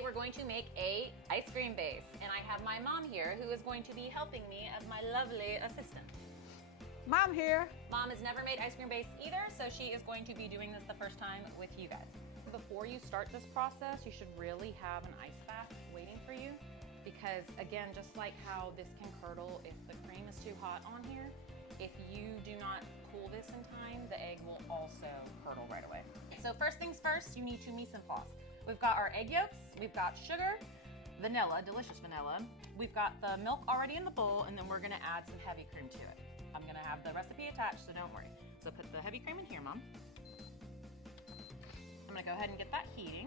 Today we're going to make a ice cream base, and I have my mom here who is going to be helping me as my lovely assistant. Mom here. Mom has never made ice cream base either, so she is going to be doing this the first time with you guys. Before you start this process, you should really have an ice bath waiting for you, because again, just like how this can curdle if the cream is too hot on here, if you do not cool this in time, the egg will also curdle right away. So first things first, you need to mise en place. We've got our egg yolks, we've got sugar, vanilla, delicious vanilla. We've got the milk already in the bowl, and then we're gonna add some heavy cream to it. I'm gonna have the recipe attached, so don't worry. So put the heavy cream in here, Mom. I'm gonna go ahead and get that heating.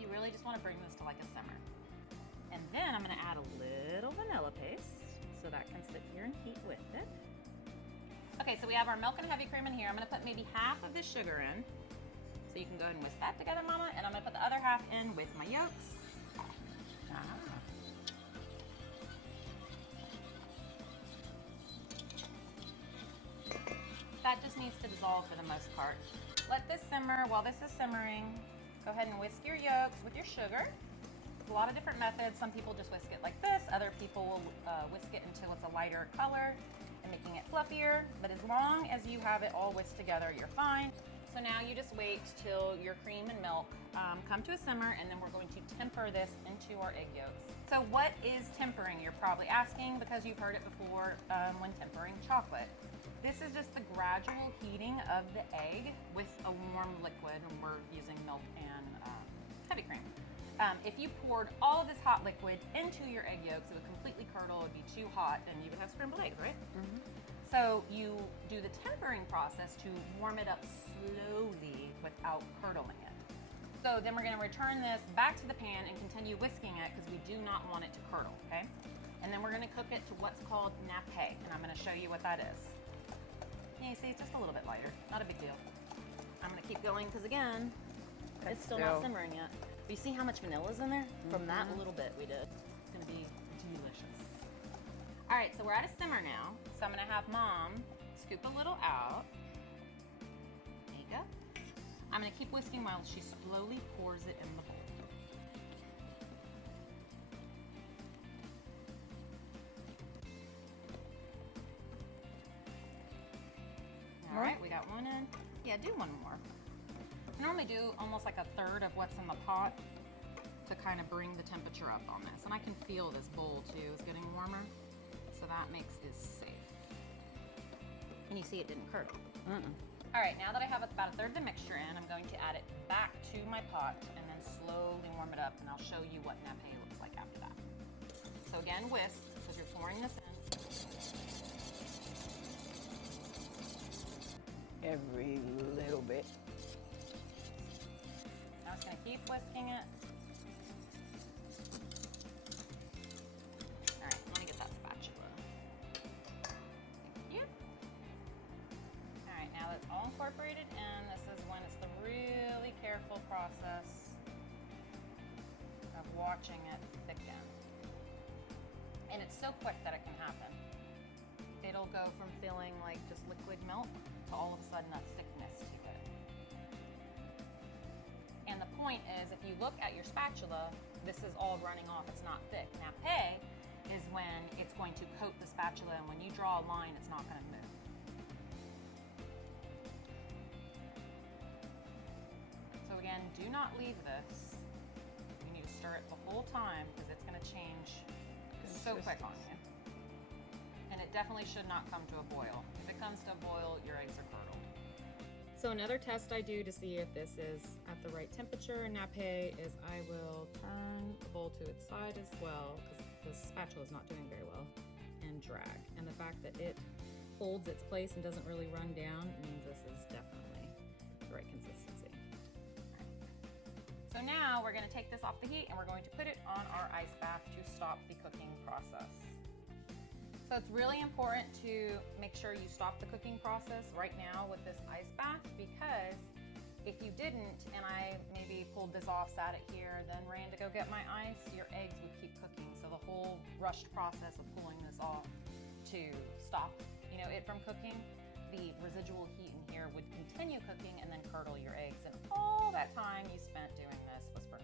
You really just wanna bring this to like a simmer. And then I'm gonna add a little vanilla paste, so that can sit here and heat with it. Okay, so we have our milk and heavy cream in here. I'm gonna put maybe half of this sugar in. So you can go ahead and whisk that together, Mama, and I'm gonna put the other half in with my yolks. That just needs to dissolve for the most part. Let this simmer. While this is simmering, go ahead and whisk your yolks with your sugar. A lot of different methods. Some people just whisk it like this. Other people will whisk it until it's a lighter color and making it fluffier. But as long as you have it all whisked together, you're fine. So now you just wait till your cream and milk come to a simmer, and then we're going to temper this into our egg yolks. So what is tempering? You're probably asking, because you've heard it before when tempering chocolate. This is just the gradual heating of the egg with a warm liquid, and we're using milk and heavy cream. If you poured all of this hot liquid into your egg yolks, it would completely curdle, it would be too hot, and you would have scrambled eggs, right? Mm-hmm. So you do the tempering process to warm it up slowly without curdling it. So then we're gonna return this back to the pan and continue whisking it, because we do not want it to curdle, okay? And then we're gonna cook it to what's called nappe, and I'm gonna show you what that is. Yeah, you see, it's just a little bit lighter, not a big deal. I'm gonna keep going, because again, it's still not simmering yet. But you see how much vanilla is in there? From that little bit we did. It's gonna be delicious. All right, so we're at a simmer now. So I'm gonna have Mom scoop a little out. There you go. I'm gonna keep whisking while she slowly pours it in the bowl. All right, we got one in. Yeah, do one more. I normally do almost like a third of what's in the pot to kind of bring the temperature up on this. And I can feel this bowl too is getting warmer. So that makes it safe. And you see it didn't curdle. All right, now that I have about a third of the mixture in, I'm going to add it back to my pot and then slowly warm it up, and I'll show you what nappe looks like after that. So again, whisk, because you're pouring this in. Every little bit. Now I'm just gonna keep whisking it. All right, let me get that spatula. Thank you. All right, now that's all incorporated in. This is when it's the really careful process of watching it thicken. And it's so quick that it can happen. It'll go from feeling like just liquid milk to all of a sudden a thickness to it. And the point is, if you look at your spatula, this is all running off, it's not thick. Nappe is when it's going to coat the spatula, and when you draw a line, it's not gonna move. So again, do not leave this. You need to stir it the whole time, because it's gonna change so quick on you. And it definitely should not come to a boil. If it comes to a boil, your eggs are curdled. So another test I do to see if this is at the right temperature in nappe is I will turn the bowl to its side as well, because the spatula is not doing very well, and drag. And the fact that it holds its place and doesn't really run down means this is definitely the right consistency. So now we're going to take this off the heat, and we're going to put it on our ice bath to stop the cooking process. So it's really important to make sure you stop the cooking process right now with this ice bath, because if you didn't, and I maybe pulled this off, sat it here, then ran to go get my ice, your eggs would keep cooking. So the whole rushed process of pulling this off to stop, it from cooking, the residual heat in here would continue cooking and then curdle your eggs. And all that time you spent doing this was for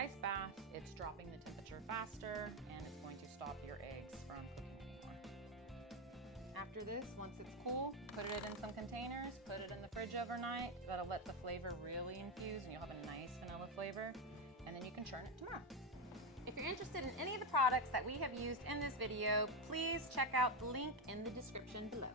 ice bath, it's dropping the temperature faster and it's going to stop your eggs from cooking anymore. After this, once it's cool, put it in some containers, put it in the fridge overnight. That'll let the flavor really infuse and you'll have a nice vanilla flavor, and then you can churn it tomorrow. If you're interested in any of the products that we have used in this video, please check out the link in the description below.